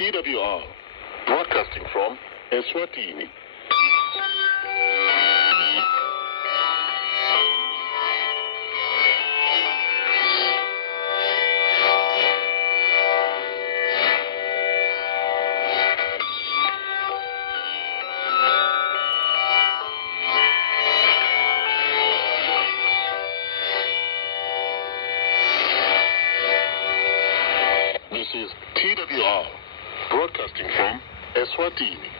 TWR, broadcasting from Eswatini. This is TWR, broadcasting from Eswatini.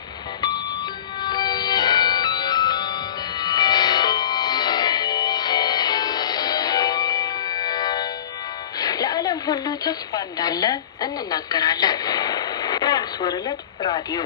ለዓለም ሁሉ ተስፋ እንዳለ እንናገራለን። ትራንስ ወርልድ ራዲዮ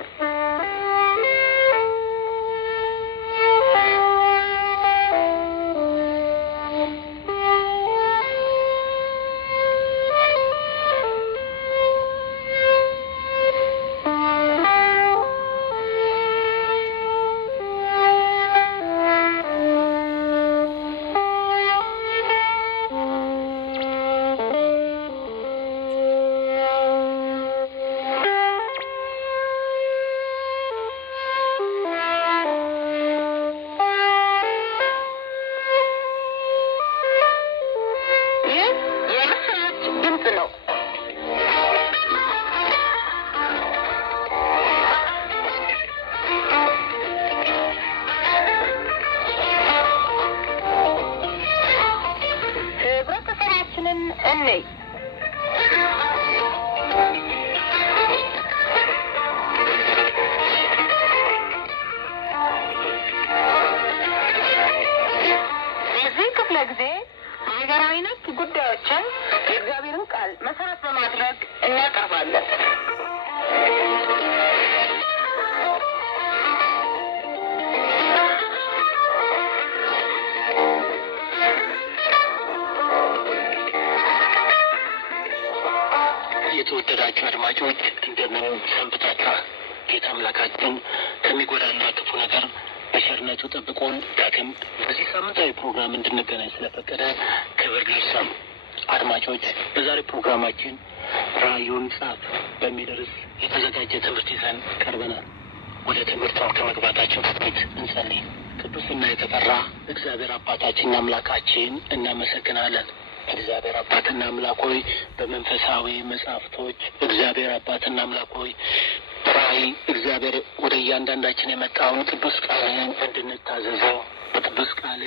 ጉዳዮችን የእግዚአብሔርን ቃል መሰረት በማድረግ እናቀርባለን። የተወደዳችሁ አድማጮች እንደምን ሰንብታችኋል? ጌታ አምላካችን ከሚጎዳና ክፉ ነገር በቸርነቱ ጠብቆን ዳግም በዚህ ሳምንታዊ ፕሮግራም እንድንገናኝ ስለፈቀደ ክብር ይስፋው። አድማጮች በዛሬ ፕሮግራማችን ራእዩን ጻፍ በሚል ርዕስ የተዘጋጀ ትምህርት ይዘን ቀርበናል። ወደ ትምህርቱ ከመግባታችን በፊት እንጸልይ። ቅዱስና የተፈራ እግዚአብሔር አባታችን አምላካችን እናመሰግናለን። እግዚአብሔር አባትና አምላክ ሆይ በመንፈሳዊ መጻሕፍቶች እግዚአብሔር አባትና አምላክ ሆይ ራእይ እግዚአብሔር ወደ እያንዳንዳችን የመጣውን ቅዱስ ቃልን እንድንታዘዘው በቅዱስ ቃል